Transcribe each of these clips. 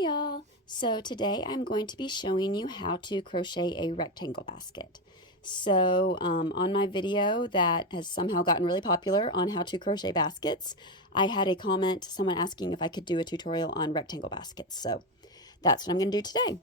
Hey y'all! So today I'm going to be showing you how to crochet a rectangle basket. So on my video that has somehow gotten really popular on how to crochet baskets, I had a comment, someone asking if I could do a tutorial on rectangle baskets. So that's what I'm going to do today.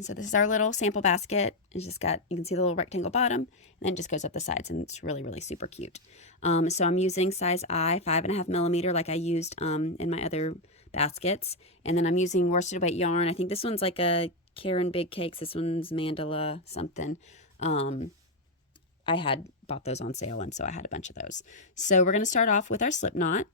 So this is our little sample basket. It's just got, you can see the little rectangle bottom, and then it just goes up the sides, and it's really, really super cute. So I'm using size I, 5.5 millimeter, like I used in my other baskets. And then I'm using worsted weight yarn. I think this one's like a Karen Big Cakes. This one's Mandala something. I had bought those on sale, and so I had a bunch of those. So we're going to start off with our slip knot.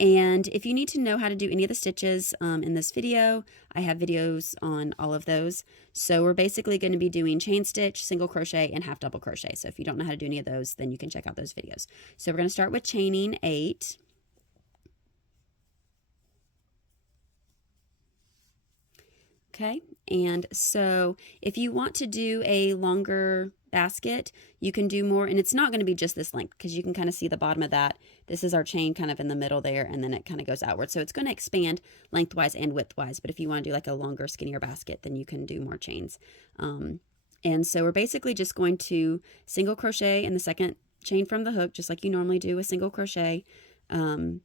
And if you need to know how to do any of the stitches in this video, I have videos on all of those. So we're basically going to be doing chain stitch, single crochet, and half double crochet. So if you don't know how to do any of those, then you can check out those videos. So we're going to start with chaining 8. Okay, and so if you want to do a longer basket, you can do more, and it's not going to be just this length because you can kind of see the bottom of that. This is our chain kind of in the middle there, and then it kind of goes outward. So it's going to expand lengthwise and widthwise, but if you want to do like a longer, skinnier basket, then you can do more chains. And so we're basically just going to single crochet in the second chain from the hook, just like you normally do with single crochet. And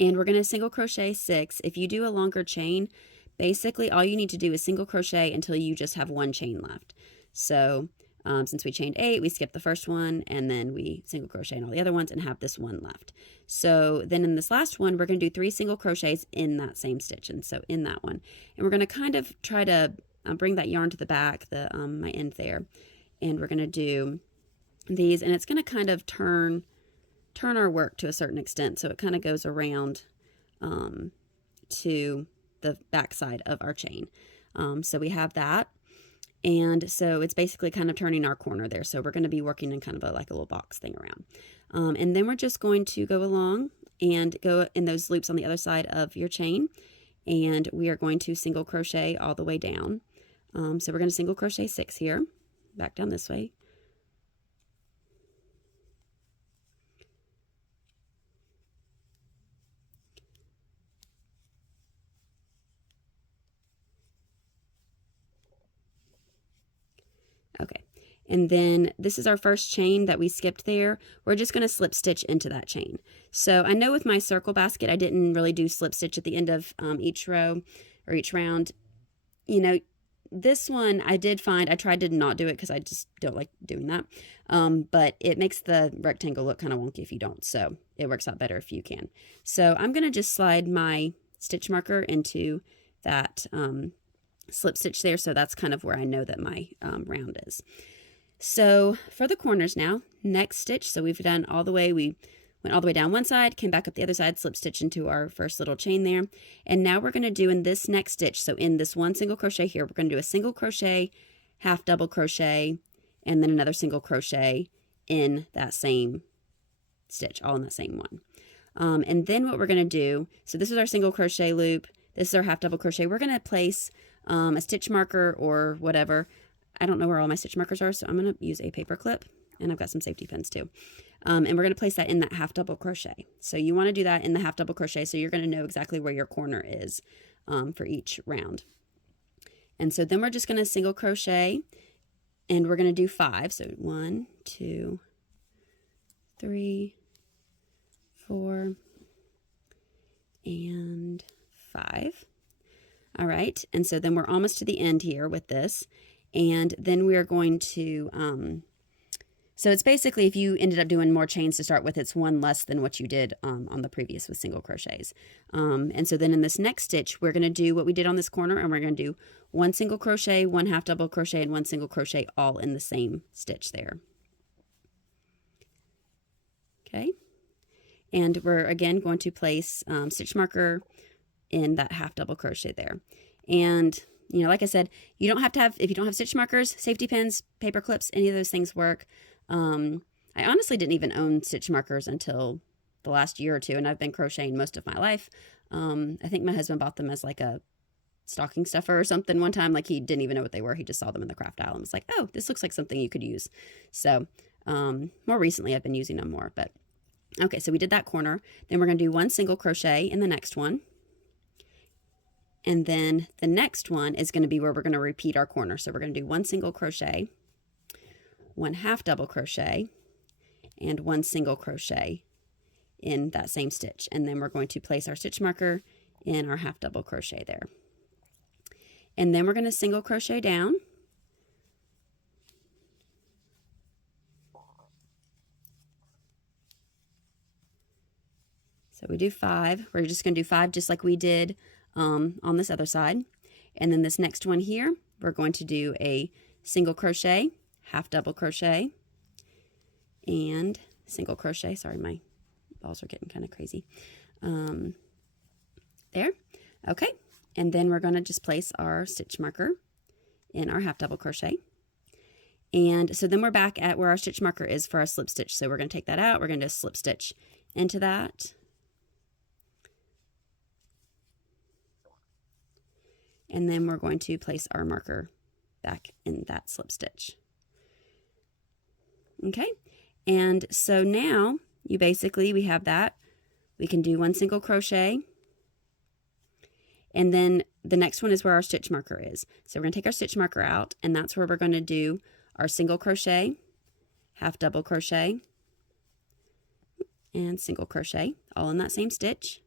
we're going to single crochet 6. If you do a longer chain, basically all you need to do is single crochet until you just have one chain left. So since we chained 8, we skipped the first one, and then we single crochet in all the other ones and have this one left. So then in this last one, we're going to do 3 single crochets in that same stitch, and so in that one. And we're going to kind of try to bring that yarn to the back, my end there, and we're going to do these, and it's going to kind of turn our work to a certain extent, so it kind of goes around to the back side of our chain. So we have that. And so it's basically kind of turning our corner there. So we're going to be working in kind of like a little box thing around. And then we're just going to go along and go in those loops on the other side of your chain. And we are going to single crochet all the way down. So we're going to single crochet 6 here, back down this way. Okay, and then this is our first chain that we skipped there. We're just going to slip stitch into that chain. So I know with my circle basket, I didn't really do slip stitch at the end of each row or each round. You know, this one I did find, I tried to not do it because I just don't like doing that. But it makes the rectangle look kind of wonky if you don't. So it works out better if you can. So I'm going to just slide my stitch marker into that slip stitch there, so that's kind of where I know that my round is. So for the corners now, next stitch, so we've done all the way, we went all the way down one side, came back up the other side, slip stitch into our first little chain there, and now we're going to do in this next stitch, so in this one single crochet here, we're going to do a single crochet, half double crochet, and then another single crochet in that same stitch, all in that same one. And then what we're going to do, so this is our single crochet loop, this is our half double crochet. We're going to place a stitch marker or whatever. I don't know where all my stitch markers are, so I'm going to use a paper clip, and I've got some safety pins too. And we're going to place that in that half double crochet. So you want to do that in the half double crochet, so you're going to know exactly where your corner is for each round. And so then we're just going to single crochet, and we're going to do 5. So 1, 2, 3, 4, and 5. All right, and so then we're almost to the end here with this, and then we are going to, so it's basically if you ended up doing more chains to start with, it's one less than what you did on the previous with single crochets. And so then in this next stitch, we're going to do what we did on this corner, and we're going to do 1 single crochet, 1 half double crochet, and 1 single crochet all in the same stitch there. Okay, and we're again going to place stitch marker in that half double crochet there. And you know, like I said, you don't have to have, if you don't have stitch markers, safety pins, paper clips, any of those things work. I honestly didn't even own stitch markers until the last year or two, and I've been crocheting most of my life. I think my husband bought them as like a stocking stuffer or something one time. Like he didn't even know what they were. He just saw them in the craft aisle and was like, oh, this looks like something you could use. So more recently I've been using them more, but okay, so we did that corner. Then we're going to do 1 single crochet in the next one. And then the next one is going to be where we're going to repeat our corner. So we're going to do 1 single crochet, 1 half double crochet, and 1 single crochet in that same stitch. And then we're going to place our stitch marker in our half double crochet there. And then we're going to single crochet down. So we do 5. We're just going to do 5 just like we did on this other side. And then this next one here, we're going to do a single crochet, half double crochet, and single crochet. Sorry, my balls are getting kind of crazy. There. Okay. And then we're going to just place our stitch marker in our half double crochet. And so then we're back at where our stitch marker is for our slip stitch. So we're going to take that out. We're going to slip stitch into that. And then we're going to place our marker back in that slip stitch. Okay. And so now we have that. We can do 1 single crochet. And then the next one is where our stitch marker is. So we're going to take our stitch marker out, and that's where we're going to do our single crochet, half double crochet, and single crochet, all in that same stitch.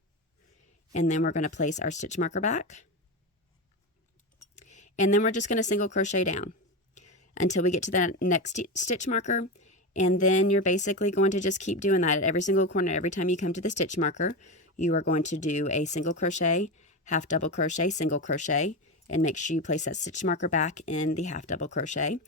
And then we're going to place our stitch marker back. And then we're just going to single crochet down until we get to that next stitch marker. And then you're basically going to just keep doing that at every single corner. Every time you come to the stitch marker, you are going to do a single crochet, half double crochet, single crochet, and make sure you place that stitch marker back in the half double crochet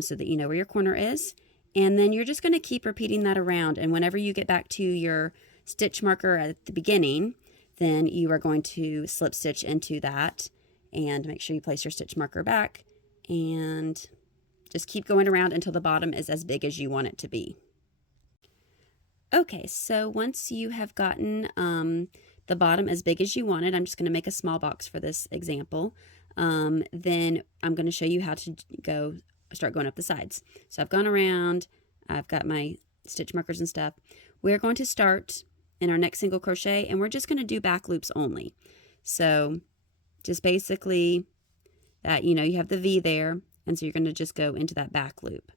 so that you know where your corner is. And then you're just going to keep repeating that around. And whenever you get back to your stitch marker at the beginning, then you are going to slip stitch into that and make sure you place your stitch marker back and just keep going around until the bottom is as big as you want it to be. Okay, so once you have gotten the bottom as big as you want it, I'm just going to make a small box for this example. Then I'm going to show you how to start going up the sides. So I've gone around, I've got my stitch markers and stuff. We're going to start in our next single crochet, and we're just going to do back loops only. So just basically that, you have the V there, and so you're going to just go into that back loop.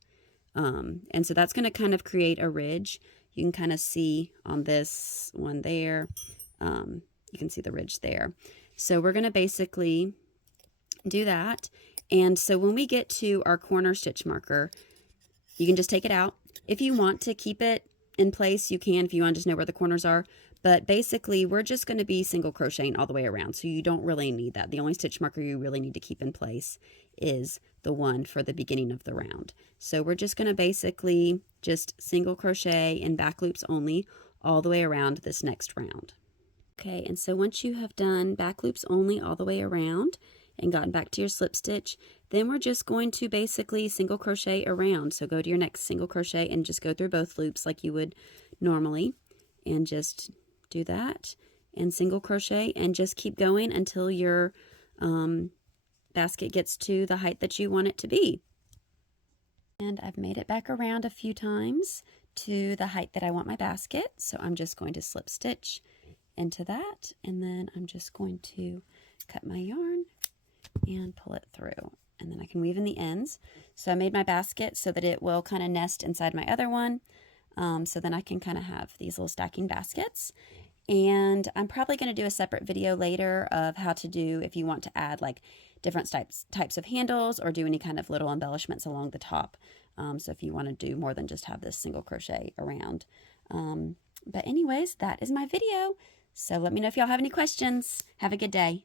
And so that's going to kind of create a ridge. You can kind of see on this one there, you can see the ridge there. So we're going to basically do that. And so when we get to our corner stitch marker, you can just take it out. If you want to keep it in place, you can, if you want to just know where the corners are. But basically, we're just going to be single crocheting all the way around, so you don't really need that. The only stitch marker you really need to keep in place is the one for the beginning of the round. So we're just going to basically just single crochet and back loops only all the way around this next round. Okay, and so once you have done back loops only all the way around and gotten back to your slip stitch, then we're just going to basically single crochet around. So go to your next single crochet and just go through both loops like you would normally, and just do that and single crochet and just keep going until your basket gets to the height that you want it to be. And I've made it back around a few times to the height that I want my basket, so I'm just going to slip stitch into that, and then I'm just going to cut my yarn and pull it through, and then I can weave in the ends. So I made my basket so that it will kind of nest inside my other one, so then I can kind of have these little stacking baskets. And I'm probably going to do a separate video later of how to do, if you want to add like different types of handles or do any kind of little embellishments along the top. So if you want to do more than just have this single crochet around. But anyways, that is my video. So let me know if y'all have any questions. Have a good day.